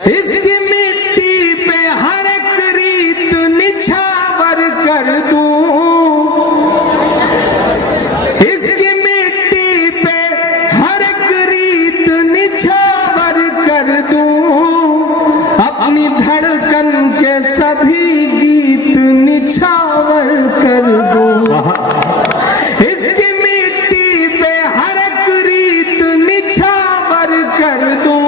इसकी मिट्टी पे हर एक रीत निछावर कर दूं, इसकी मिट्टी पे हर एक रीत निछावर कर दूं, अपनी धड़कन के सभी गीत निछावर कर दूं। इसकी मिट्टी पे हर एक रीत निछावर कर दूं,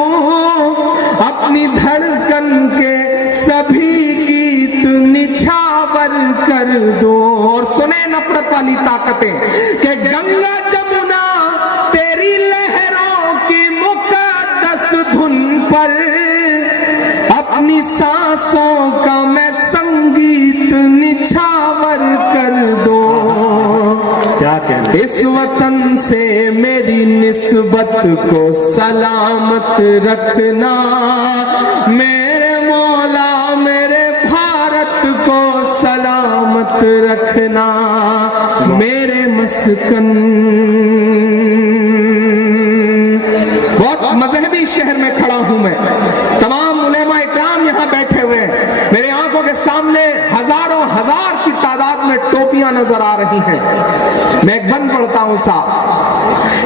अपनी धड़कन के सभी गीत निछावर कर दो। और सुने नफरत वाली ताकतें कि गंगा जमुना तेरी लहरों की मुकद्दस धुन पर अपनी सांसों का मैं संगीत निछावर कर दो। क्या कहना? इस वतन से मेरी निस्बत को सलामत रखना, मेरे मौला मेरे भारत को सलामत रखना, मेरे मस्कन। बहुत मजहबी शहर में खड़ा हूं मैं, तमाम उलेमा इकराम यहां बैठे हुए हैं, मेरे आंखों के सामने हजारों हजार की तादाद में टोपियां नजर आ रही हैं। मैं एक बंद पढ़ता हूं साहब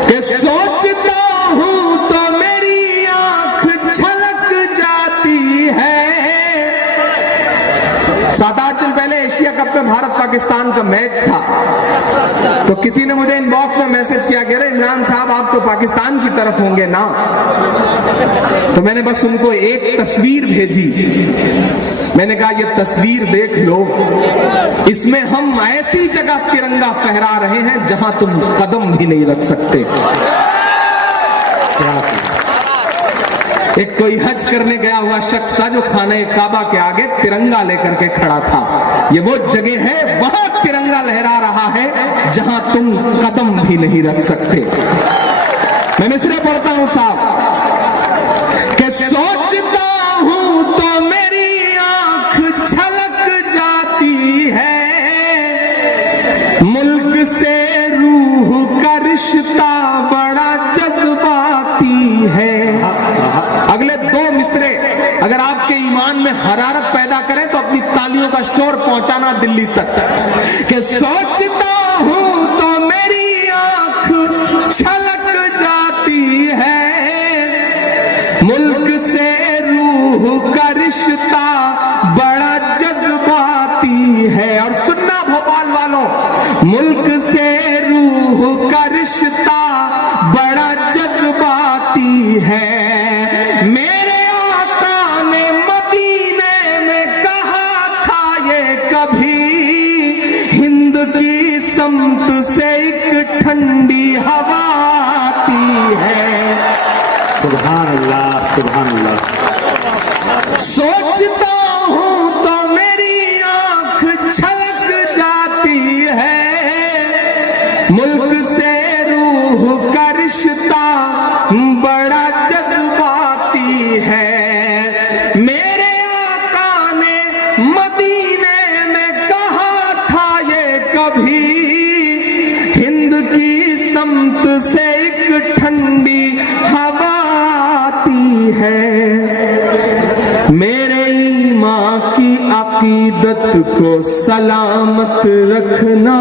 कि सोचता हूं तो मेरी आंख छलक जाती है। 7-8 दिन पहले एशिया कप में भारत पाकिस्तान का मैच था, तो किसी ने मुझे इनबॉक्स में मैसेज किया कि अरे इमरान साहब आप तो पाकिस्तान की तरफ होंगे ना। तो मैंने बस उनको एक तस्वीर भेजी, मैंने कहा ये तस्वीर देख लो, इसमें हम ऐसी जगह तिरंगा फहरा रहे हैं जहां तुम कदम भी नहीं रख सकते। एक कोई हज करने गया हुआ शख्स था जो खाने काबा के आगे तिरंगा लेकर के खड़ा था। ये वो जगह है, वहां तिरंगा लहरा रहा है जहां तुम कदम भी नहीं रख सकते। मैं मिसरे पढ़ता हूं साहब कि सोचता हूं तो मेरी आंख छलक जाती है, मुल्क से रूह का रिश्ता बड़ा जज्बाती है। अगले 2 मिसरे अगर आपके ईमान में हरारत पैदा करें तो अपनी तालियों का शोर पहुंचाना दिल्ली तक कि सोचता हूं तो मेरी आंख छलक जाती है, मुल्क से रूह का रिश्ता बड़ा जज्बाती है। और सुनना भोपाल वालों, मुल्क से रूह का रिश्ता बड़ा जज्बाती है। मेरे आका ने मदीने में कहा था ये कभी, हिंद की समत से एक ठंडी हवा आती है। सुभान अल्लाह, सुभान अल्लाह। सोचता हूं तो मेरी आंख छलक जाती है, मुल्क से रूह का रिश्ता बड़ा जज्बाती है। मेरे आका ने मदीने में कहा था ये कभी, हिंद की समत से एक ठंडी हवा आती है। मेरे ईमान की अकीदत को सलामत रखना,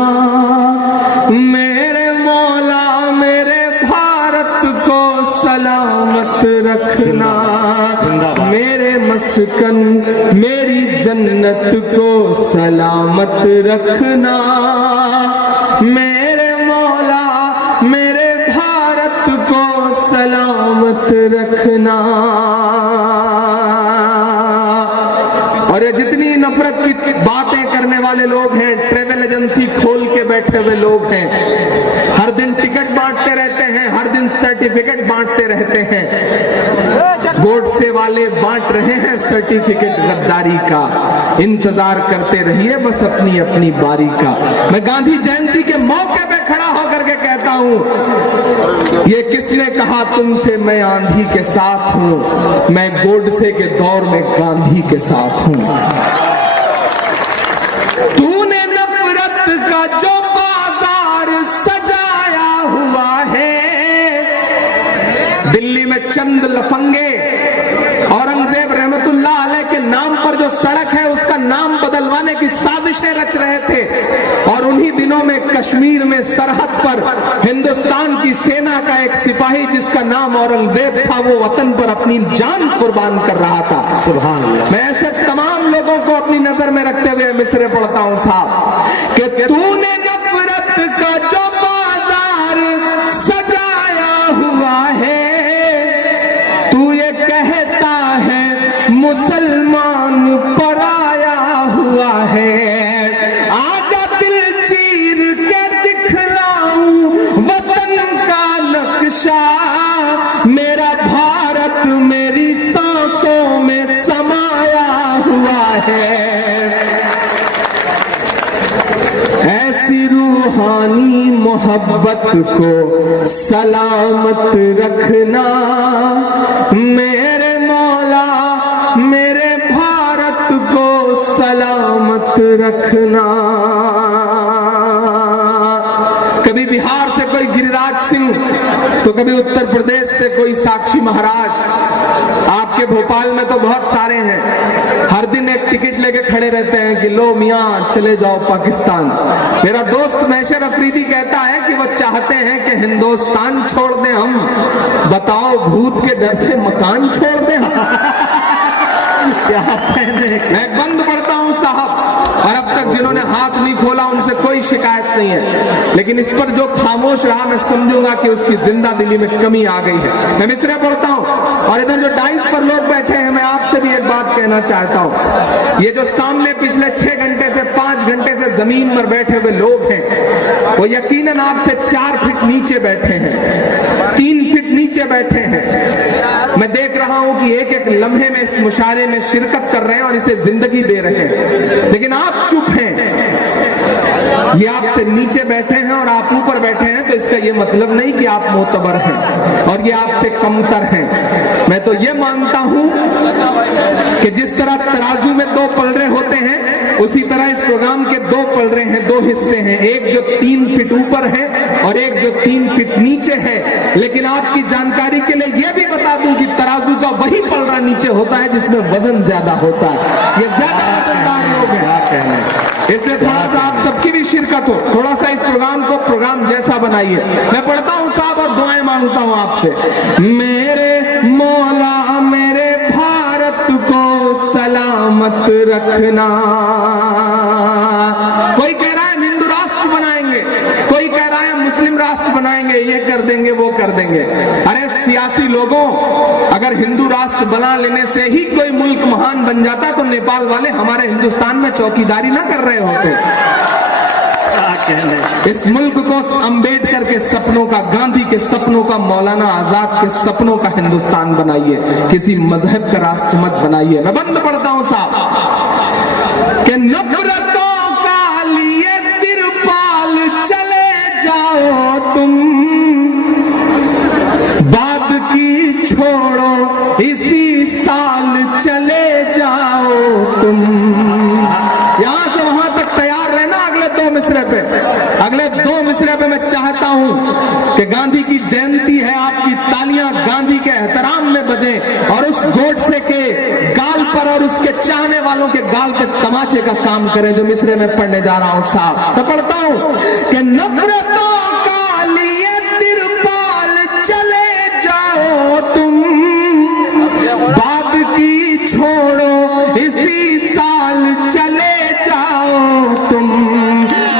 मेरे मौला मेरे भारत को सलामत रखना, मेरे मस्कन मेरी जन्नत को सलामत रखना, मेरे मौला मेरे भारत को सलामत रखना। और ये जितनी नफरत की बातें करने वाले लोग हैं, ट्रेवल एजेंसी खोल के बैठे हुए लोग हैं, हर दिन टिकट बांटते रहते हैं, हर दिन सर्टिफिकेट बांटते रहते हैं, गोडसे वाले बांट रहे हैं सर्टिफिकेट गद्दारी का। इंतजार करते रहिए बस अपनी अपनी बारी का। मैं गांधी जयंती के मौके पे खड़ा होकर के कहता हूं, ये किसने कहा तुमसे मैं आंधी के साथ हूं, मैं गोडसे के दौर में गांधी के साथ हूं। तूने नफरत का जो बाजार सजाया हुआ है, दिल्ली में चंद लफंगे औरंगजेब नाम पर जो सड़क है उसका नाम बदलवाने की साजिशें रच रहे थे। और उन्हीं दिनों में कश्मीर में सरहद पर हिंदुस्तान की सेना का एक सिपाही जिसका नाम औरंगजेब था, वो वतन पर अपनी जान कुर्बान कर रहा था। सुभान अल्लाह। मैं ऐसे तमाम लोगों को अपनी नजर में रखते हुए मिसरे पढ़ता हूं साहब कि तूने नफरत का जो बाजार सजाया हुआ है, तू ये कहता है मुसलमान पराया हुआ है। आजा दिल चीर के दिखलाऊं वतन का नक्शा, मेरा भारत मेरी सांसों में समाया हुआ है। ऐसी रूहानी मोहब्बत को सलामत रखना मेरे मौला, मेरे भारत को सलामत रखना। कभी बिहार से कोई गिरिराज सिंह, तो कभी उत्तर प्रदेश से कोई साक्षी महाराज, आपके भोपाल में तो बहुत सारे हैं। हर दिन एक टिकट लेके खड़े रहते हैं कि लो मियां चले जाओ पाकिस्तान। मेरा दोस्त महशर अफरीदी कहता है कि वो चाहते हैं कि हिंदुस्तान छोड़ दें हम, बताओ भूत के डर से मकान छोड़ दें हम। क्या कहने। मैं बंद पढ़ता हूं साहब, और अब तक जिन्होंने हाथ नहीं खोला उनसे कोई शिकायत नहीं है, लेकिन इस पर जो खामोश रहा मैं समझूंगा कि उसकी जिंदा दिली में कमी आ गई है। मैं मिसरे पढ़ता हूं, और इधर जो डाइस पर लोग बैठे हैं, मैं आपसे भी एक बात कहना चाहता हूं। ये जो सामने पिछले 6 घंटे से 5 घंटे से जमीन पर बैठे हुए लोग हैं, वो यकीनन आपसे 4 फीट नीचे बैठे हैं, 3 फीट नीचे बैठे हैं। मैं देख रहा हूं कि एक एक लम्हे में इस मुशारे में शिरकत कर रहे हैं और इसे जिंदगी दे रहे हैं, लेकिन आप चुप हैं। ये आपसे नीचे बैठे हैं और आप ऊपर बैठे हैं, तो इसका ये मतलब नहीं कि आप मोतबर हैं और ये आपसे कमतर हैं। मैं तो ये मानता हूं कि जिस तरह तराजू में 2 पलड़े होते हैं, उसी तरह इस प्रोग्राम के 2 पलड़े हैं, 2 हिस्से हैं, एक जो 3 फीट ऊपर है और एक जो 3 फीट नीचे है। लेकिन आपकी जानकारी के लिए यह भी बता दूं कि तराजू का वही पलड़ा नीचे होता है जिसमें वजन ज्यादा होता है। ये ज्यादा वजनदार लोग हैं, इसलिए थोड़ा सा आप सबकी भी शिरकत हो, थोड़ा सा इस प्रोग्राम को प्रोग्राम जैसा बनाइए। मैं पढ़ता हूं साहब और दुआएं मांगता हूं आपसे। मेरे मौला मेरे भारत को सलामत रखना। कोई कह रहा है हिंदू राष्ट्र बनाएंगे, कोई कह रहा है मुस्लिम राष्ट्र बनाएंगे, ये कर देंगे वो कर देंगे। अरे सियासी लोगों, अगर हिंदू राष्ट्र बना लेने से ही कोई मुल्क महान बन जाता तो नेपाल वाले हमारे हिंदुस्तान में चौकीदारी ना कर रहे होते। इस मुल्क को अंबेडकर के सपनों का, गांधी के सपनों का, मौलाना आजाद के सपनों का हिंदुस्तान बनाइए, किसी मजहब का राष्ट्र मत बनाइए। मैं बंद पढ़ता हूं साहब कि नफरतों का लिए तिरपाल चले जाओ तुम, बाद की छोड़ो इसी साल चले जाओ तुम। यहां से वहां तक तैयार रहना। अगले 2 मिसरे पे, अगले 2 मिसरे पे मैं चाहता हूं कि गांधी की जयंती है, आपकी तालियां गांधी के एहतराम में बजे और उस गोडसे के गाल पर और उसके चाहने वालों के गाल पे तमाचे का काम करें, जो मिसरे में पढ़ने जा रहा हूं साहब। मैं पढ़ता हूं कि नफरतों का लिए तिरपाल चले जाओ तुम, बाद की छोड़ो इसी साल चले जाओ तुम।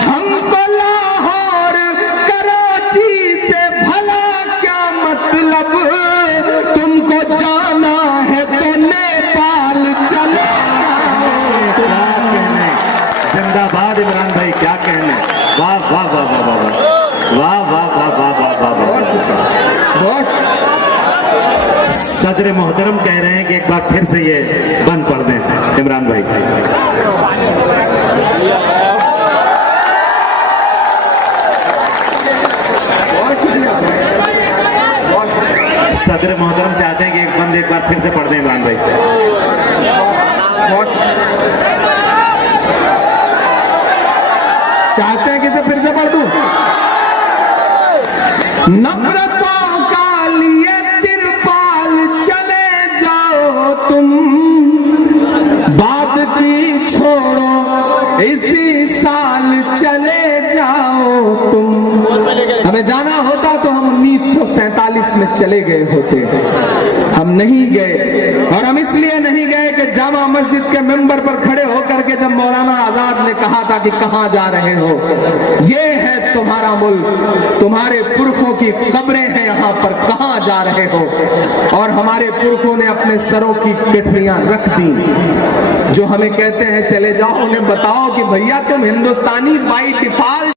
हमको लाहौर कराची से भला क्या मतलब, तुमको जाना है तो नेपाल चले जाओ। क्या कहने। जिंदाबाद इमरान भाई, क्या कहने। वाह वाह वाह वाह वाह वाह वाह वाह वाह वाह वाह वाह। सदर मोहतरम कह रहे हैं कि एक बार फिर से ये बंद पढ़ दें इमरान भाई। सदर मोहतरम चाहते हैं कि एक बंद एक बार फिर से पढ़ दें इमरान भाई। चाहते हैं कि इसे फिर से पढ़ दूं? नफरतों का लिए तिरपाल चले जाओ तुम, इसी साल चले जाओ तुम। हमें जाना होता तो हम 1947 में चले गए होते, हम नहीं गए। और हम इसलिए नहीं गए कि जामा मस्जिद के मेंबर पर खड़े होकर के जब मौलाना आजाद ने कहा था कि कहां जा रहे हो, ये है तुम्हारा मुल्क, तुम्हारे पुरखों की कब्रें हैं यहाँ पर, कहां जा रहे हो। और हमारे पुरखों ने अपने सरों की गठरियां रख दी। जो हमें कहते हैं चले जाओ, उन्हें बताओ कि भैया तुम हिंदुस्तानी बाई डिफॉल्ट